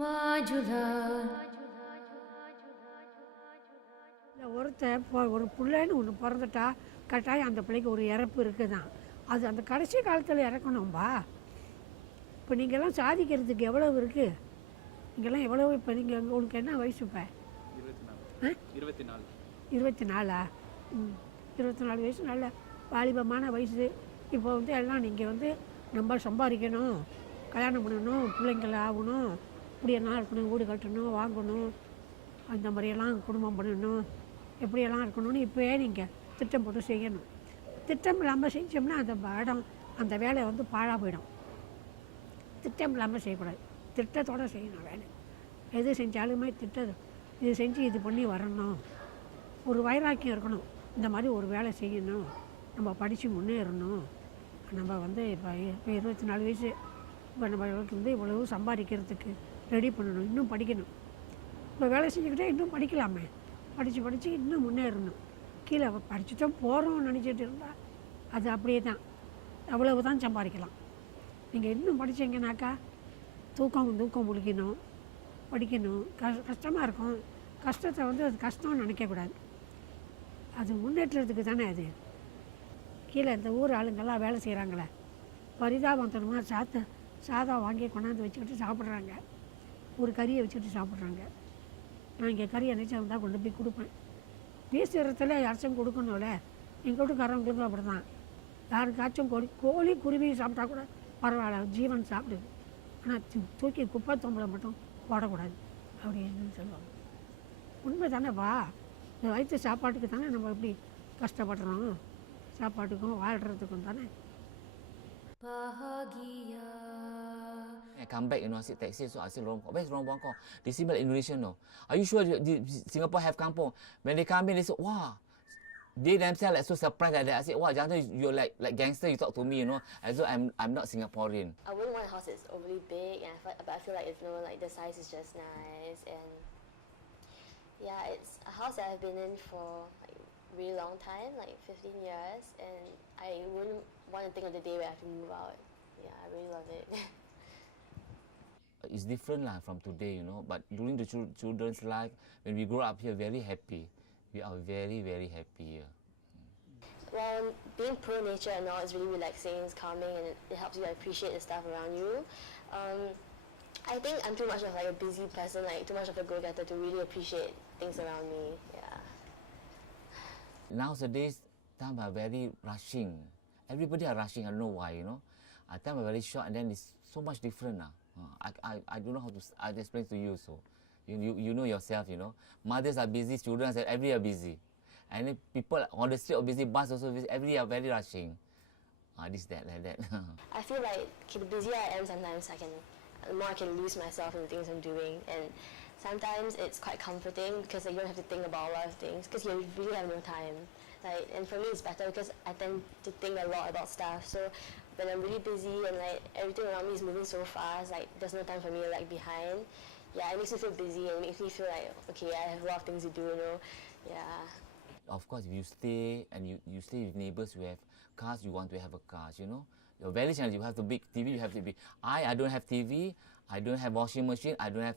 Majulah. இல்லை ஒரு பிள்ளைன்னு ஒன்று பிறந்துட்டா கட்டாயம் அந்த பிள்ளைக்கு ஒரு இறப்பு இருக்குது தான். அது அந்த கடைசி காலத்தில் இறக்கணும்பா. இப்போ நீங்கள்லாம் சாதிக்கிறதுக்கு எவ்வளவு இருக்குது? நீங்கள்லாம் எவ்வளவு? இப்போ நீங்கள் உங்களுக்கு என்ன வயசு இப்போ? 24. 24 24 வயசு நல்ல வாலிபமான வயசு. இப்போ வந்து எல்லாம் நீங்கள் வந்து நம்ம சம்பாதிக்கணும், கல்யாணம் பண்ணணும், பிள்ளைங்கள ஆகணும், இப்படியெல்லாம் இருக்கணும், வீடு கட்டணும், வாங்கணும், அந்த மாதிரியெல்லாம் குடும்பம் பண்ணணும், எப்படியெல்லாம் இருக்கணும்னு இப்போயே நீங்கள் திட்டம் போட்டு செய்யணும். திட்டம் இல்லாமல் செஞ்சோம்னா அந்த இடம் அந்த வேலை வந்து பாழாக போயிடும். திட்டம் இல்லாமல் செய்யக்கூடாது, திட்டத்தோடு செய்யணும் வேலை. எது செஞ்சாலுமே திட்டம் இது செஞ்சு இது பண்ணி வரணும், ஒரு வைராக்கியம் இருக்கணும். இந்த மாதிரி ஒரு வேலை செய்யணும், நம்ம படித்து முன்னேறணும். நம்ம வந்து இப்போ 24 வயசு, இப்போ நம்மளுக்கு வந்து இவ்வளவு சம்பாதிக்கிறதுக்கு ரெடி பண்ணணும், இன்னும் படிக்கணும். இப்போ வேலை செஞ்சுக்கிட்டே இன்னும் படிக்கலாமே, படித்து இன்னும் முன்னேறணும். கீழே படிச்சுட்டோம் போகிறோம்னு நினச்சிட்டு இருந்தால் அது அப்படியே தான், அவ்வளவு தான் சம்பாதிக்கலாம். நீங்கள் இன்னும் படித்தீங்கன்னாக்கா தூக்கம் முழிக்கணும், படிக்கணும். கஷ்டமாக இருக்கும். கஷ்டத்தை வந்து அது கஷ்டம்னு நினைக்கக்கூடாது, அது முன்னேற்றத்துக்கு தானே. அது கீழே இந்த ஊர் ஆளுங்கள்லாம் வேலை செய்கிறாங்களே, பரிதாபத்தனமாக சாதம் வாங்கி கொண்டாந்து வச்சுக்கிட்டு சாப்பிட்றாங்க, ஒரு கறியை வச்சுக்கிட்டு சாப்பிட்றாங்க. நான் இங்கே கறி நினச்சி வந்தால் கொண்டு போய் கொடுப்பேன். வீசுறதுல யாராச்சும் கொடுக்கணும்ல, எங்கள் வீட்டுக்காரவங்களுக்கும் அப்படி தான். யாருக்காச்சும் கோழி குருவி சாப்பிட்டா கூட பரவாயில்ல, ஜீவன் சாப்பிடுது. ஆனால் தூக்கி குப்பை தொம்பளை மட்டும் போடக்கூடாது அப்படின்னு சொல்லுவாங்க. உண்மை தானேப்பா. இந்த வயிற்று சாப்பாட்டுக்கு தானே நம்ம இப்படி கஷ்டப்படுறோம், சாப்பாட்டுக்கும் வாழ்கிறதுக்கும் தானே. Bahagia. I come back, I sit taxi, so I say, where's Long Bangkok? They seem like Indonesian, no? Are you sure Singapore have kampung? When they come in, they say, wow. They themselves like so surprised like that. I said, wow, Jana, you're like gangster, you talk to me, as though I'm not Singaporean. I wouldn't want a house that's overly big, but I feel like like the size is just nice, and yeah, it's a house that I've been in for like really long time, like 15 years, and I wouldn't want to think of the day where I have to move out. Yeah, I really love it. It's different from today, but during the children's life, when we grow up here, very happy. We are very, very happy here. Well, being pro-nature and all is really relaxing, it's calming, and it helps you appreciate the stuff around you. I think I'm too much of like a busy person, like too much of a go-getter to really appreciate things around me. Yeah. Nowadays, time are very rushing. Everybody are rushing. I don't know why. Time are very short, and then it's so much different now. I don't know how to explain to you. So, you know yourself. Mothers are busy, children are every are busy, and then people on the street are busy. Bus also busy. Every are very rushing. This that like that. I feel like the busier I am, sometimes the more I can lose myself in the things I'm doing, and sometimes it's quite comforting because you don't have to think about a lot of things because you really have no time. And for me it's better because I tend to think a lot about stuff. So when I'm really busy and like everything around me is moving so fast, like there's no time for me to like behind. Yeah, it makes me feel busy and it makes me feel like, okay, I have a lot of things to do, Yeah. Of course, if you stay and you stay with neighbors who have cars, you want to have a car, You're very challenging. You have the big TV, you have to be. I don't have TV, I don't have washing machine, I don't have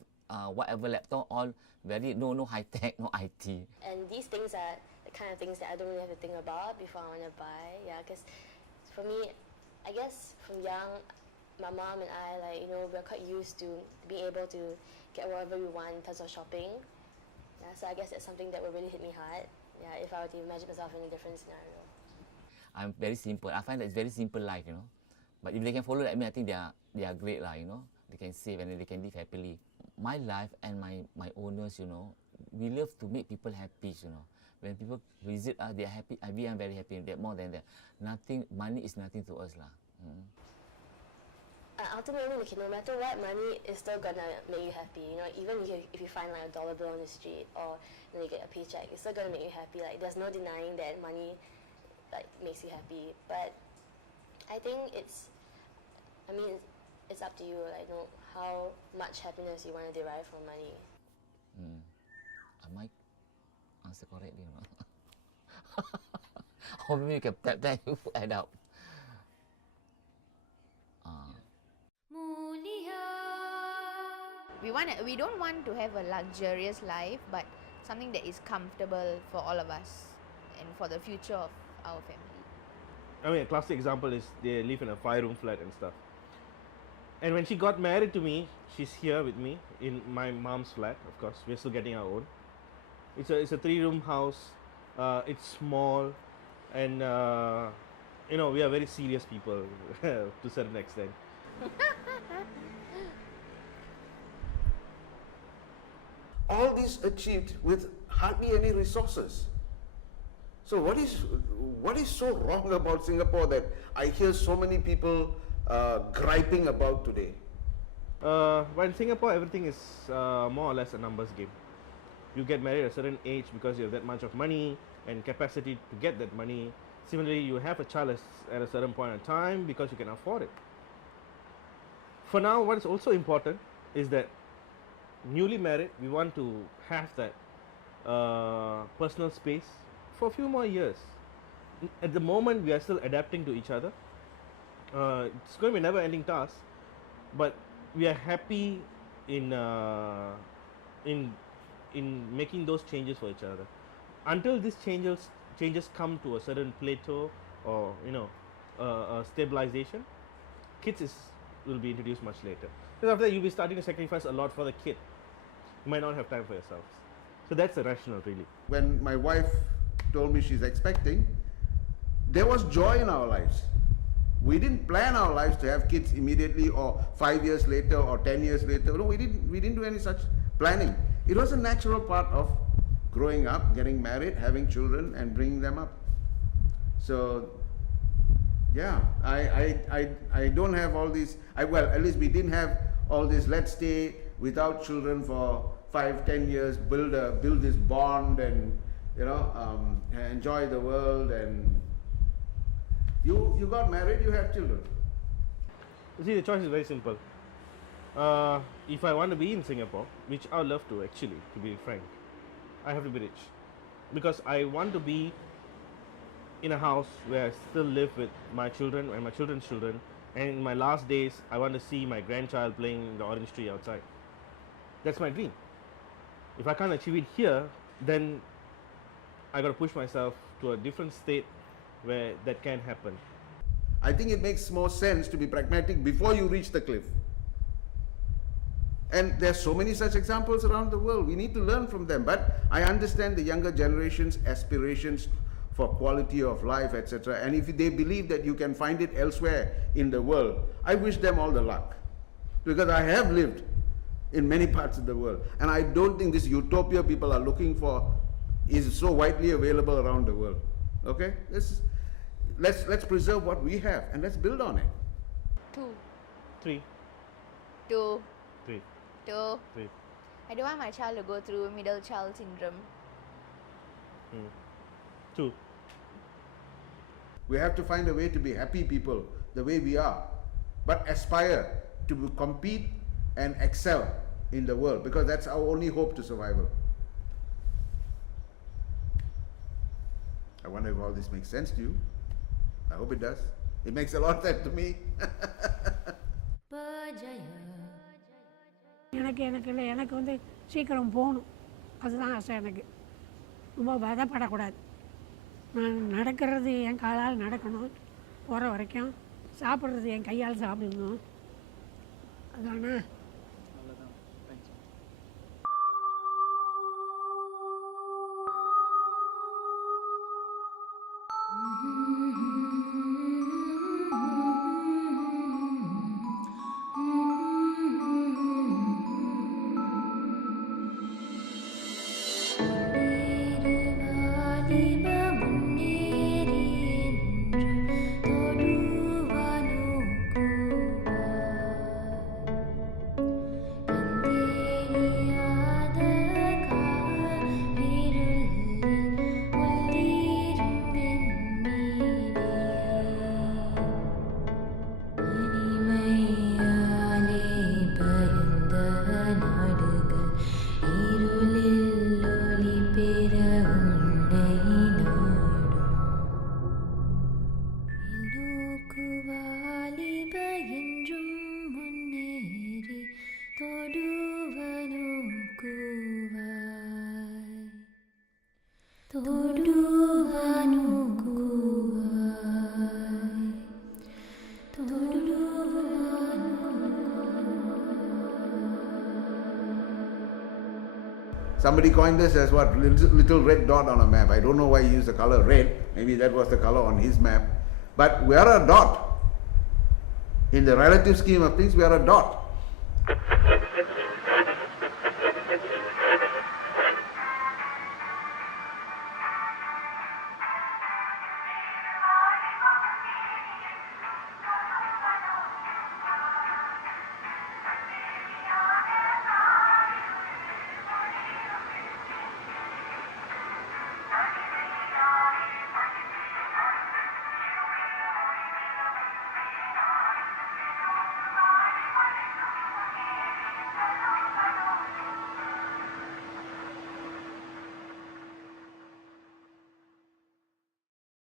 whatever laptop, all very no high tech, no IT. And these things are the kind of things that I don't really have to think about before I want to buy. Yeah, because for me, I guess from young, my mom and I, we're quite used to being able to get whatever we want in terms of shopping. Yeah, so I guess that's something that will really hit me hard. Yeah, if I were to imagine myself in a different scenario. I'm very simple. I find that it's very simple life, But if they can follow like me, I think they are great, They can save and they can live happily. My life and my owners, we love to make people happy, When people visit us, they are happy. We are very happy. They're more than that. Money is nothing to us, Ultimately, no matter what, money is still gonna make you happy. Even if you find like a dollar bill on the street or you get a paycheck, it's still gonna make you happy. Like there's no denying that money makes you happy. But I think it's up to you. How much happiness you want to derive from money. I might answer correctly, or maybe you can tap you add up. Mulia. We don't want to have a luxurious life, but something that is comfortable for all of us and for the future of our family. I mean, a classic example is they live in a 5-room flat and stuff. And when she got married to me, she's here with me in my mom's flat. Of course, we're still getting our own. It's a 3-room house. It's small, and we are very serious people to a certain extent. All this achieved with hardly any resources. So what is so wrong about Singapore that I hear so many people griping about today? Well, in Singapore, everything is more or less a numbers game. You get married at a certain age because you have that much of money and capacity to get that money. Similarly, you have a child at a certain point in time because you can afford it. For now, what is also important is that newly married, we want to have that personal space for a few more years. At the moment, we are still adapting to each other. It's going to be a never-ending task, but we are happy in making those changes for each other. Until these changes come to a certain plateau or a stabilization, kids will be introduced much later. Because after that, you'll be starting to sacrifice a lot for the kid. You might not have time for yourselves. So that's the rationale, really. When my wife told me she's expecting, there was joy in our lives. We didn't plan our lives to have kids immediately or 5 years later or 10 years later. No, we didn't do any such planning. It was a natural part of growing up, getting married, having children, and bringing them up. So, yeah, I don't have all these. Well, at least we didn't have all this. Let's stay without children for 5-10 years, build this bond, and enjoy the world. And you got married, you have children. You see, the choice is very simple. If I want to be in Singapore, which I would love to actually, to be frank, I have to be rich. Because I want to be in a house where I still live with my children and my children's children, and in my last days, I want to see my grandchild playing in the orange tree outside. That's my dream. If I can't achieve it here, then I got to push myself to a different state where that can happen. I think it makes more sense to be pragmatic before you reach the cliff. And there's so many such examples around the world. We need to learn from them. But I understand the younger generation's aspirations for quality of life, etc. And if they believe that you can find it elsewhere in the world, I wish them all the luck. Because I have lived in many parts of the world. And I don't think this utopia people are looking for is so widely available around the world. Okay? Let's preserve what we have and let's build on it. 2. 3. 2. 3. 2. 3. I don't want my child to go through middle child syndrome. 2. We have to find a way to be happy people the way we are, but aspire to compete and excel in the world, because that's our only hope to survival. I wonder if all this makes sense to you. I hope it does. It makes a lot of sense to me. எனக்கு வந்து சீக்கிரம் போகணும், அதுதான் ஆசை. எனக்கு ரொம்ப வதப்படக்கூடாது. நான் நடக்கிறது என் காலால் நடக்கணும், போகிற வரைக்கும் சாப்பிட்றது என் கையால் சாப்பிடணும். அதானே. Somebody coined this as what? Little red dot on a map. I don't know why he used the color red. Maybe that was the color on his map. But we are a dot. In the relative scheme of things, we are a dot.